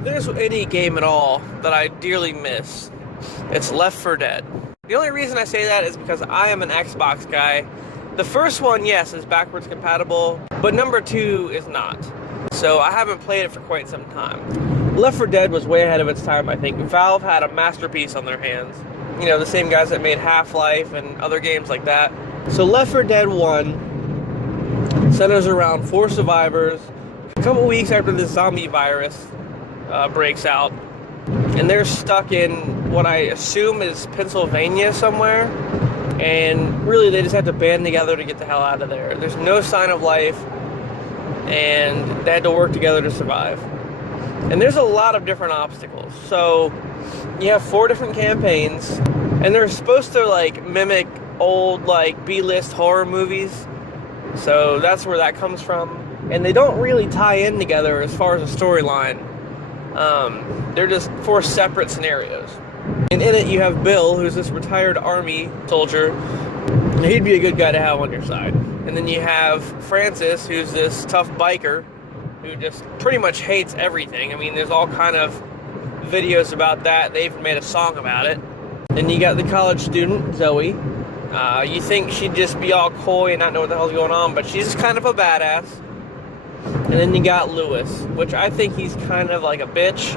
If there's any game at all that I dearly miss, it's Left 4 Dead. The only reason I say that is because I am an Xbox guy. The first one, yes, is backwards compatible, but number 2 is not. So I haven't played it for quite some time. Left 4 Dead was way ahead of its time, I think. Valve had a masterpiece on their hands. You know, the same guys that made Half-Life and other games like that. So Left 4 Dead 1 centers around 4 survivors a couple weeks after this zombie virus breaks out, and they're stuck in what I assume is Pennsylvania somewhere, and really they just have to band together to get the hell out of there. There's no sign of life, and they had to work together to survive. And there's a lot of different obstacles. So you have 4 different campaigns, and they're supposed to like mimic old like B-list horror movies, so that's where that comes from. And they don't really tie in together as far as a storyline. They're just 4 separate scenarios. And in it you have Bill, who's this retired army soldier. He'd be a good guy to have on your side. And then you have Francis, who's this tough biker who just pretty much hates everything. I mean, there's all kind of videos about that. They even made a song about it. And you got the college student, Zoe. You think she'd just be all coy and not know what the hell's going on, but she's kind of a badass. And then you got Lewis, which I think he's kind of like a bitch,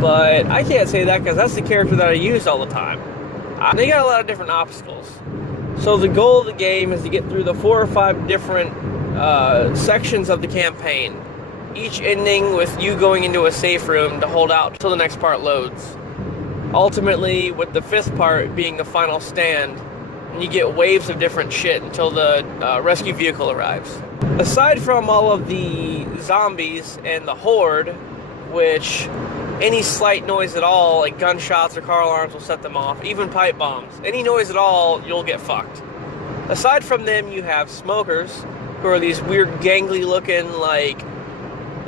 but I can't say that because that's the character that I use all the time. They got a lot of different obstacles. So the goal of the game is to get through the 4 or 5 different sections of the campaign, each ending with you going into a safe room to hold out until the next part loads. Ultimately, with the 5th part being the final stand, and you get waves of different shit until the rescue vehicle arrives. Aside from all of the zombies and the horde, which any slight noise at all, like gunshots or car alarms, will set them off, even pipe bombs. Any noise at all, you'll get fucked. Aside from them, you have smokers, who are these weird gangly looking, like,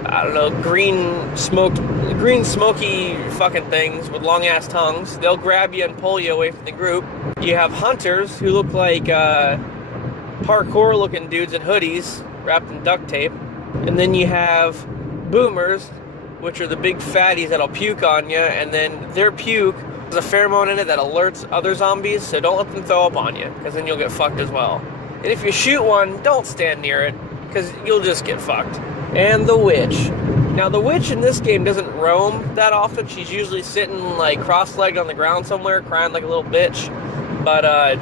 I don't know, green smoky fucking things with long ass tongues. They'll grab you and pull you away from the group. You have hunters who look like parkour looking dudes in hoodies wrapped in duct tape. And then you have boomers, which are the big fatties that'll puke on you, and then their puke has a pheromone in it that alerts other zombies, so don't let them throw up on you, because then you'll get fucked as well. And if you shoot one, don't stand near it, because you'll just get fucked. And the witch. Now the witch in this game doesn't roam that often. She's usually sitting like cross-legged on the ground somewhere, crying like a little bitch. But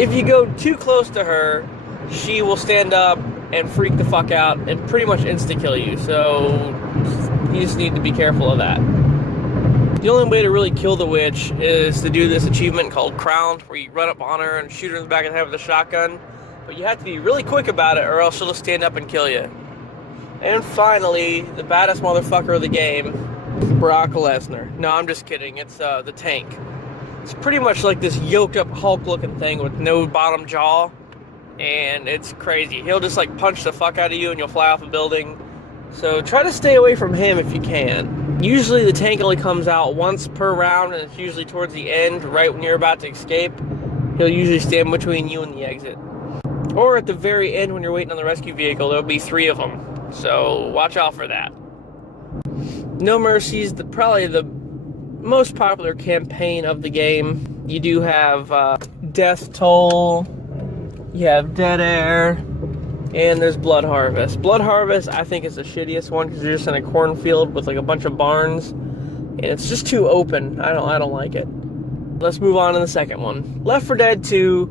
if you go too close to her, she will stand up and freak the fuck out and pretty much insta-kill you. So you just need to be careful of that. The only way to really kill the witch is to do this achievement called Crowned, where you run up on her and shoot her in the back of the head with a shotgun. But you have to be really quick about it, or else she'll just stand up and kill you. And finally, the baddest motherfucker of the game, Brock Lesnar. No, I'm just kidding. It's the Tank. It's pretty much like this yoked up Hulk-looking thing with no bottom jaw, and it's crazy. He'll just like punch the fuck out of you and you'll fly off a building. So try to stay away from him if you can. Usually the Tank only comes out once per round, and it's usually towards the end, right when you're about to escape. He'll usually stand between you and the exit. Or at the very end when you're waiting on the rescue vehicle, there'll be 3 of them. So watch out for that. No Mercy's probably the most popular campaign of the game. You do have Death Toll, you have Dead Air, and there's Blood Harvest. Blood Harvest, I think, is the shittiest one because you're just in a cornfield with like a bunch of barns, and it's just too open. I don't like it. Let's move on to the second one. Left 4 Dead 2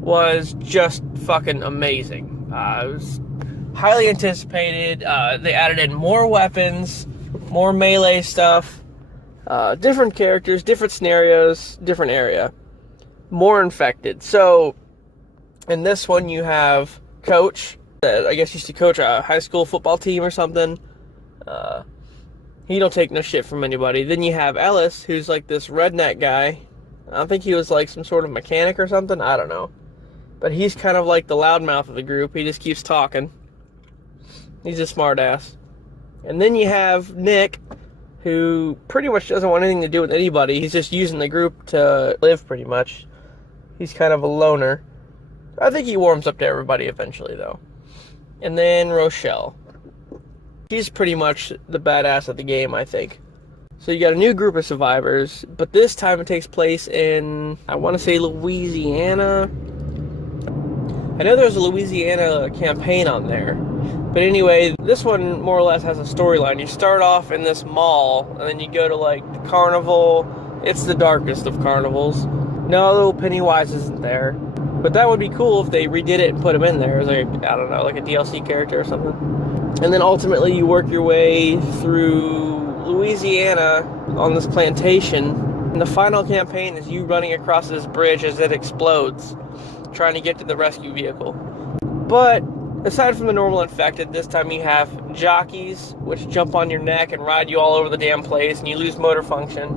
was just fucking amazing. It was highly anticipated. They added in more weapons, more melee stuff, different characters, different scenarios, different area, more infected. So in this one you have Coach, that I guess used to coach a high school football team or something. He don't take no shit from anybody. Then you have Ellis, who's like this redneck guy. I think he was like some sort of mechanic or something, I don't know. But he's kind of like the loudmouth of the group. He just keeps talking. He's a smart ass. And then you have Nick, who pretty much doesn't want anything to do with anybody. He's just using the group to live, pretty much. He's kind of a loner. I think he warms up to everybody eventually, though. And then Rochelle. He's pretty much the badass of the game, I think. So you got a new group of survivors, but this time it takes place in, I want to say, Louisiana. I know there's a Louisiana campaign on there. But anyway, this one more or less has a storyline. You start off in this mall, and then you go to, like, the carnival. It's the darkest of carnivals. No, Pennywise isn't there. But that would be cool if they redid it and put him in there as, like, I don't know, like a DLC character or something. And then ultimately you work your way through Louisiana on this plantation. And the final campaign is you running across this bridge as it explodes, trying to get to the rescue vehicle. But aside from the normal infected, this time you have jockeys, which jump on your neck and ride you all over the damn place, and you lose motor function.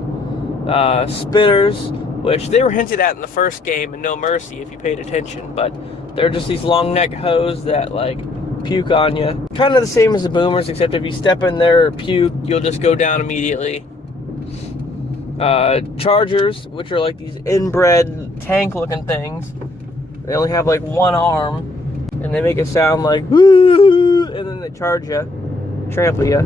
Spitters, which they were hinted at in the first game in No Mercy if you paid attention, but they're just these long neck hoes that, like, puke on you. Kind of the same as the boomers, except if you step in there or puke, you'll just go down immediately. Chargers, which are like these inbred tank-looking things. They only have like one arm, and they make it sound like woo, and then they charge you, trample you.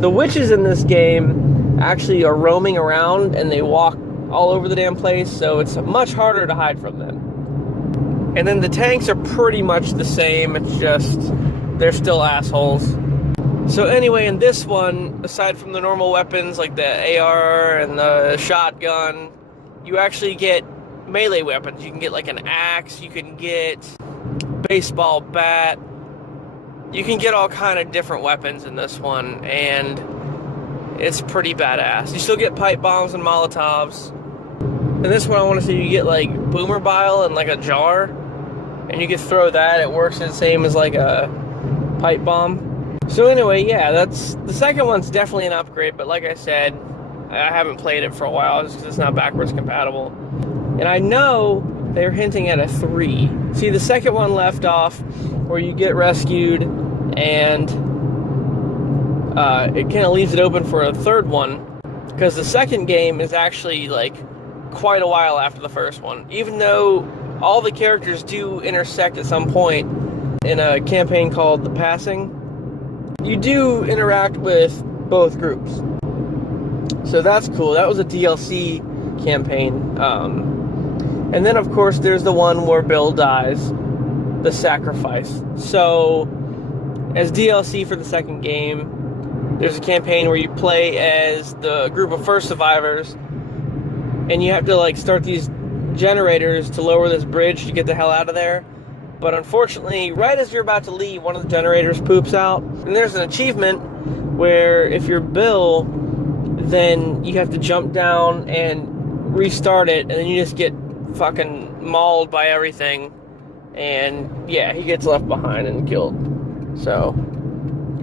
The witches in this game actually are roaming around, and they walk all over the damn place, so it's much harder to hide from them. And then the tanks are pretty much the same, it's just they're still assholes. So anyway, in this one, aside from the normal weapons like the AR and the shotgun, you actually get melee weapons. You can get like an axe, you can get baseball bat, you can get all kind of different weapons in this one, and it's pretty badass. You still get pipe bombs and Molotovs. In this one, I want to say you get like boomer bile in like a jar, and you can throw that. It works the same as like a pipe bomb. So anyway, yeah, that's the second one's definitely an upgrade, but like I said, I haven't played it for a while just because it's not backwards compatible. And I know they're hinting at a 3. See, the second one left off where you get rescued, and it kind of leaves it open for a third one, because the second game is actually like quite a while after the first one, even though all the characters do intersect at some point in a campaign called The Passing. You do interact with both groups, so that's cool. That was a DLC campaign. And then of course there's the one where Bill dies, the sacrifice. So as DLC for the second game, there's a campaign where you play as the group of first survivors, and you have to like start these generators to lower this bridge to get the hell out of there. But unfortunately, right as you're about to leave, one of the generators poops out. And there's an achievement where if you're Bill, then you have to jump down and restart it, and then you just get fucking mauled by everything. And yeah, he gets left behind and killed. So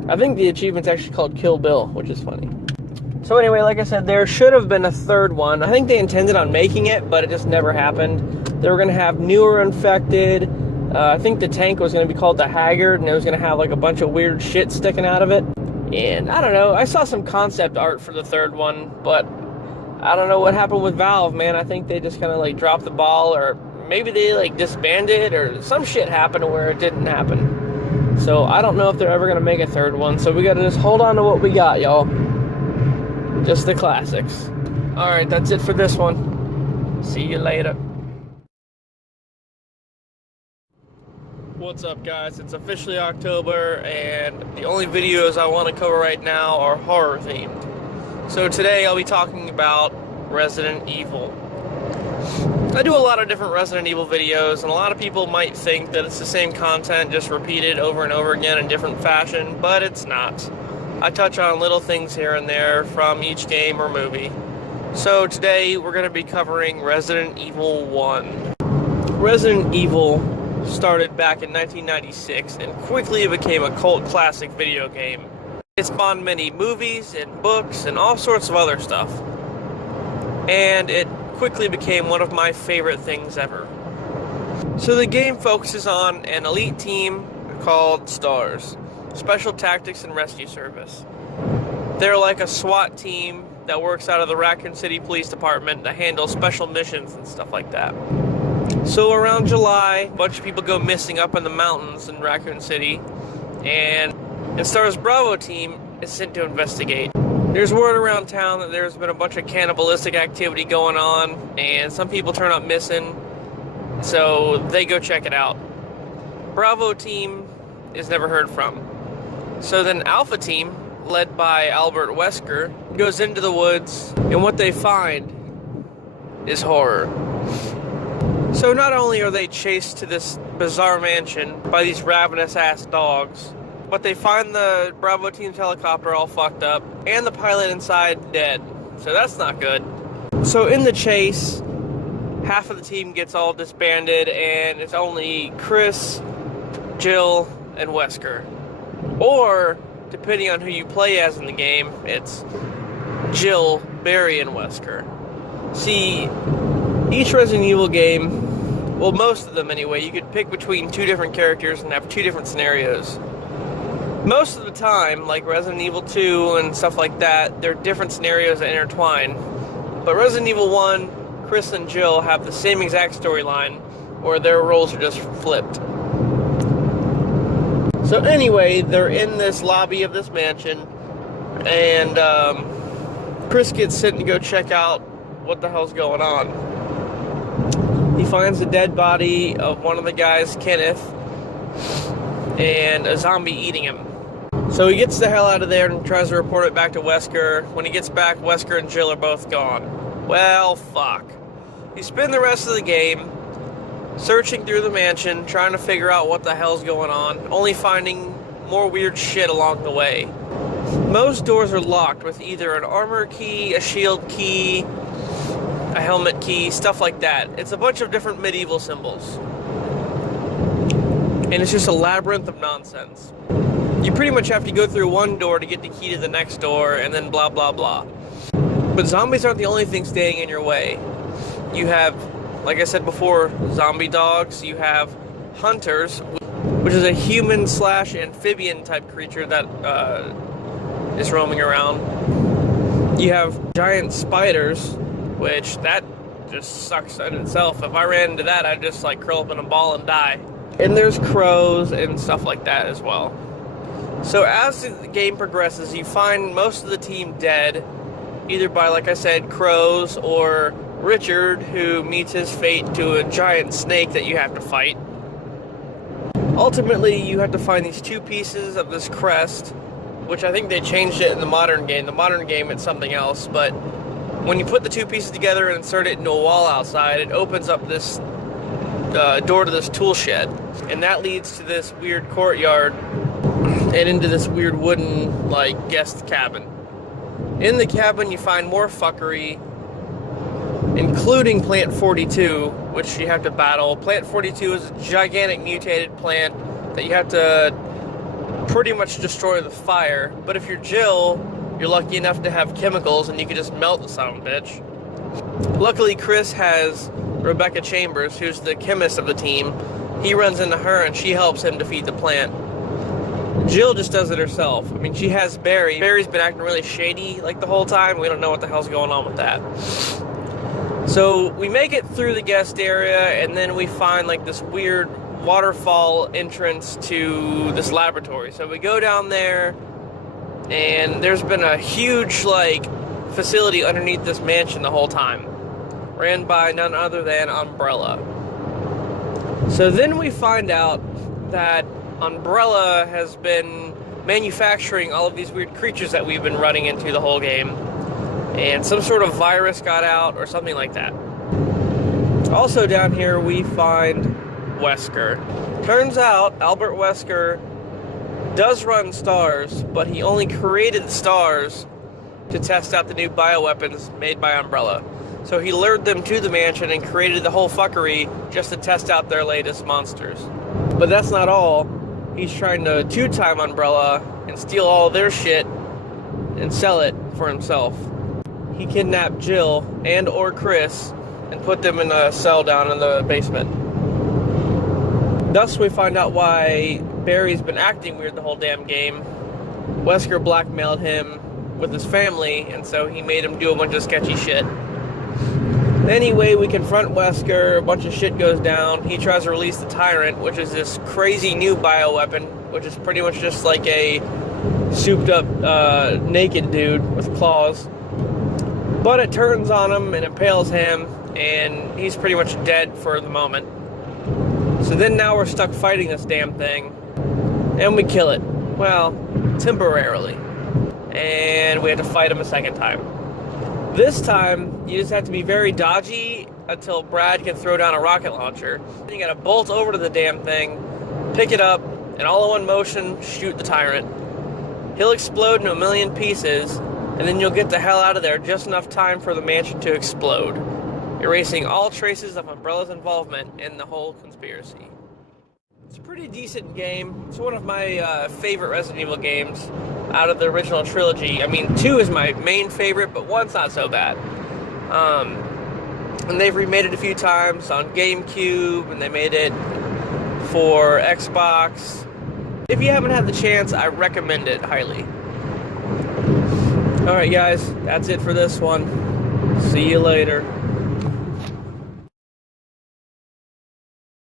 I think the achievement's actually called Kill Bill, which is funny. So anyway, like I said, there should have been a third one. I think they intended on making it, but it just never happened. They were going to have newer infected. I think the tank was going to be called the Haggard, and it was going to have like a bunch of weird shit sticking out of it. And I don't know, I saw some concept art for the third one, but I don't know what happened with Valve, man. I think they just kind of like dropped the ball, or maybe they like disbanded, or some shit happened where it didn't happen. So I don't know if they're ever going to make a third one, so we got to just hold on to what we got, y'all. Just the classics. Alright, that's it for this one. See you later. What's up, guys? It's officially October, and the only videos I want to cover right now are horror themed. So today I'll be talking about Resident Evil. I do a lot of different Resident Evil videos, and a lot of people might think that it's the same content just repeated over and over again in different fashion, but it's not. I touch on little things here and there from each game or movie. So today we're going to be covering Resident Evil 1. Resident Evil started back in 1996 and quickly became a cult classic video game. It spawned many movies and books and all sorts of other stuff. And it quickly became one of my favorite things ever. So the game focuses on an elite team called STARS, Special Tactics and Rescue Service. They're like a SWAT team that works out of the Raccoon City Police Department to handle special missions and stuff like that. So around July, a bunch of people go missing up in the mountains in Raccoon City, and STARS Bravo team is sent to investigate. There's word around town that there's been a bunch of cannibalistic activity going on, and some people turn up missing, so they go check it out. Bravo team is never heard from. So then Alpha team, led by Albert Wesker, goes into the woods, and what they find is horror. So not only are they chased to this bizarre mansion by these ravenous-ass dogs, but they find the Bravo team's helicopter all fucked up, and the pilot inside dead. So that's not good. So in the chase, half of the team gets all disbanded, and it's only Chris, Jill, and Wesker. Or, depending on who you play as in the game, it's Jill, Barry, and Wesker. See, each Resident Evil game, well, most of them anyway, you could pick between two different characters and have two different scenarios. Most of the time, like Resident Evil 2 and stuff like that, they're different scenarios that intertwine. But Resident Evil 1, Chris and Jill have the same exact storyline, where their roles are just flipped. So anyway, they're in this lobby of this mansion, and Chris gets sent to go check out what the hell's going on. He finds the dead body of one of the guys, Kenneth, and a zombie eating him. So he gets the hell out of there and tries to report it back to Wesker. When he gets back, Wesker and Jill are both gone. Well, fuck. You spend the rest of the game searching through the mansion, trying to figure out what the hell's going on, only finding more weird shit along the way. Most doors are locked with either an armor key, a shield key, a helmet key, stuff like that. It's a bunch of different medieval symbols. And it's just a labyrinth of nonsense. You pretty much have to go through one door to get the key to the next door, and then blah blah blah. But zombies aren't the only thing standing in your way. You have, like I said before, zombie dogs. You have hunters, which is a human/amphibian type creature that is roaming around. You have giant spiders, which that just sucks in itself. If I ran into that, I'd just like curl up in a ball and die. And there's crows and stuff like that as well. So as the game progresses, you find most of the team dead, either by, like I said, crows, or Richard, who meets his fate to a giant snake that you have to fight. Ultimately, you have to find these two pieces of this crest, which I think they changed it in the modern game. The modern game, it's something else, but when you put the two pieces together and insert it into a wall outside, it opens up this door to this tool shed, and that leads to this weird courtyard and into this weird wooden, like, guest cabin. In the cabin, you find more fuckery, including Plant 42, which you have to battle. Plant 42 is a gigantic mutated plant that you have to pretty much destroy with fire. But if you're Jill, you're lucky enough to have chemicals and you can just melt the son of a bitch. Luckily, Chris has Rebecca Chambers, who's the chemist of the team. He runs into her and she helps him defeat the plant. Jill just does it herself. I mean, she has Barry. Barry's been acting really shady like the whole time. We don't know what the hell's going on with that. So we make it through the guest area, and then we find like this weird waterfall entrance to this laboratory. So we go down there, and there's been a huge like facility underneath this mansion the whole time, ran by none other than Umbrella. So then we find out that Umbrella has been manufacturing all of these weird creatures that we've been running into the whole game, and some sort of virus got out or something like that. Also down here we find Wesker. Turns out Albert Wesker does run STARS, but he only created the STARS to test out the new bioweapons made by Umbrella. So he lured them to the mansion and created the whole fuckery just to test out their latest monsters. But that's not all. He's trying to two-time Umbrella and steal all their shit and sell it for himself. He kidnapped Jill and or Chris and put them in a cell down in the basement. Thus we find out why Barry's been acting weird the whole damn game. Wesker blackmailed him with his family, and so he made him do a bunch of sketchy shit. Anyway, we confront Wesker, a bunch of shit goes down. He tries to release the Tyrant, which is this crazy new bioweapon, which is pretty much just like a souped up naked dude with claws. But it turns on him and impales him, and he's pretty much dead for the moment. So then now we're stuck fighting this damn thing, and we kill it. Well, temporarily. And we have to fight him a second time. This time, you just have to be very dodgy until Brad can throw down a rocket launcher. Then you gotta bolt over to the damn thing, pick it up, and all in one motion, shoot the tyrant. He'll explode in a million pieces, and then you'll get the hell out of there just enough time for the mansion to explode, erasing all traces of Umbrella's involvement in the whole conspiracy. It's a pretty decent game. It's one of my favorite Resident Evil games out of the original trilogy. I mean, 2 is my main favorite, but 1's not so bad. And they've remade it a few times on GameCube, and they made it for Xbox. If you haven't had the chance, I recommend it highly. Alright guys, that's it for this one. See you later.